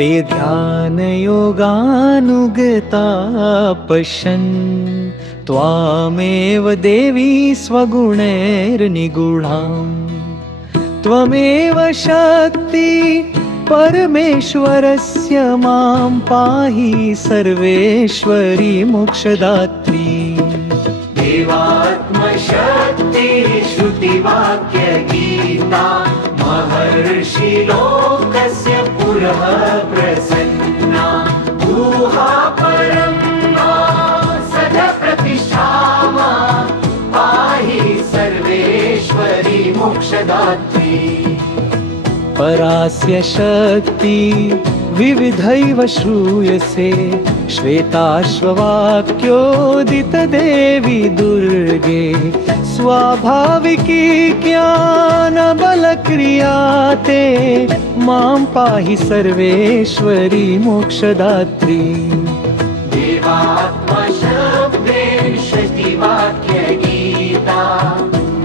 ते ध्यानयोगानुगता पश्यन् त्वामेव देवी स्वगुणैर्निगूढाम्। त्वमेव शक्ति परमेश्वरस्य मां पाहि सर्वेश्वरी मोक्षदात्री। देवात्मशक्ति श्रुतिवाक्य गीता महर्षि लोकस्य पुरः प्रसन्ना। गुहा परं सद प्रतिष्ठामा पाहि सर्वेश्वरी मोक्षदात्री। परास्य शक्ति विविधैव श्रूयसे श्वेताश्ववाक्योदितदेवी दुर्गे। स्वाभाविकी ज्ञानबलक्रिया ते मां पाहि सर्वेश्वरी मोक्षदात्री। देवात्मशब्देन श्रुतिवाक्य गीता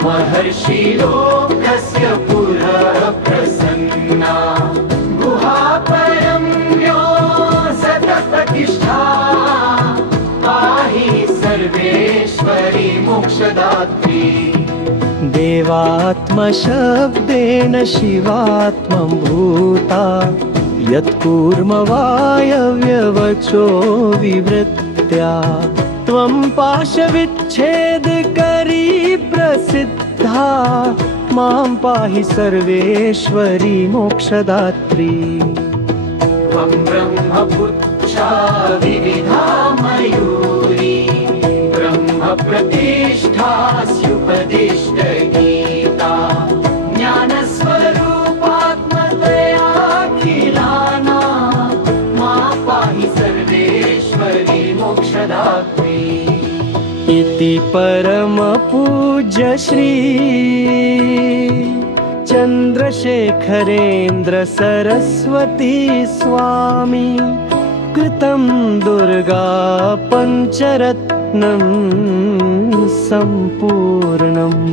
महर्षि लोकस्य पुरः प्रसन्ना। गुहा परं सतप्रतिष्ठा पाहि सर्वेश्वरी मोक्षदात्री। देवात्मशब्देन शिवात्मं भूता यत्कूर्मवायव्यवचो विवृत्त्या। त्वं पाशविच्छेदकरी प्रसिद्धा मां पाहि सर्वेश्वरी मोक्षदात्री। त्वं ब्रह्मपुच्छा विविधा मयूरी ब्रह्मप्रतिष्ठास्युपदिष्ट गीता। ज्ञानस्वरूपात्मतयाखिलानां मां पाहि सर्वेश्वरी मोक्षदात्री। इति परमपूज्य श्री चन्द्रशेखरेन्द्र सरस्वती स्वामी कृतं दुर्गा पञ्चरत्नं सम्पूर्णम्।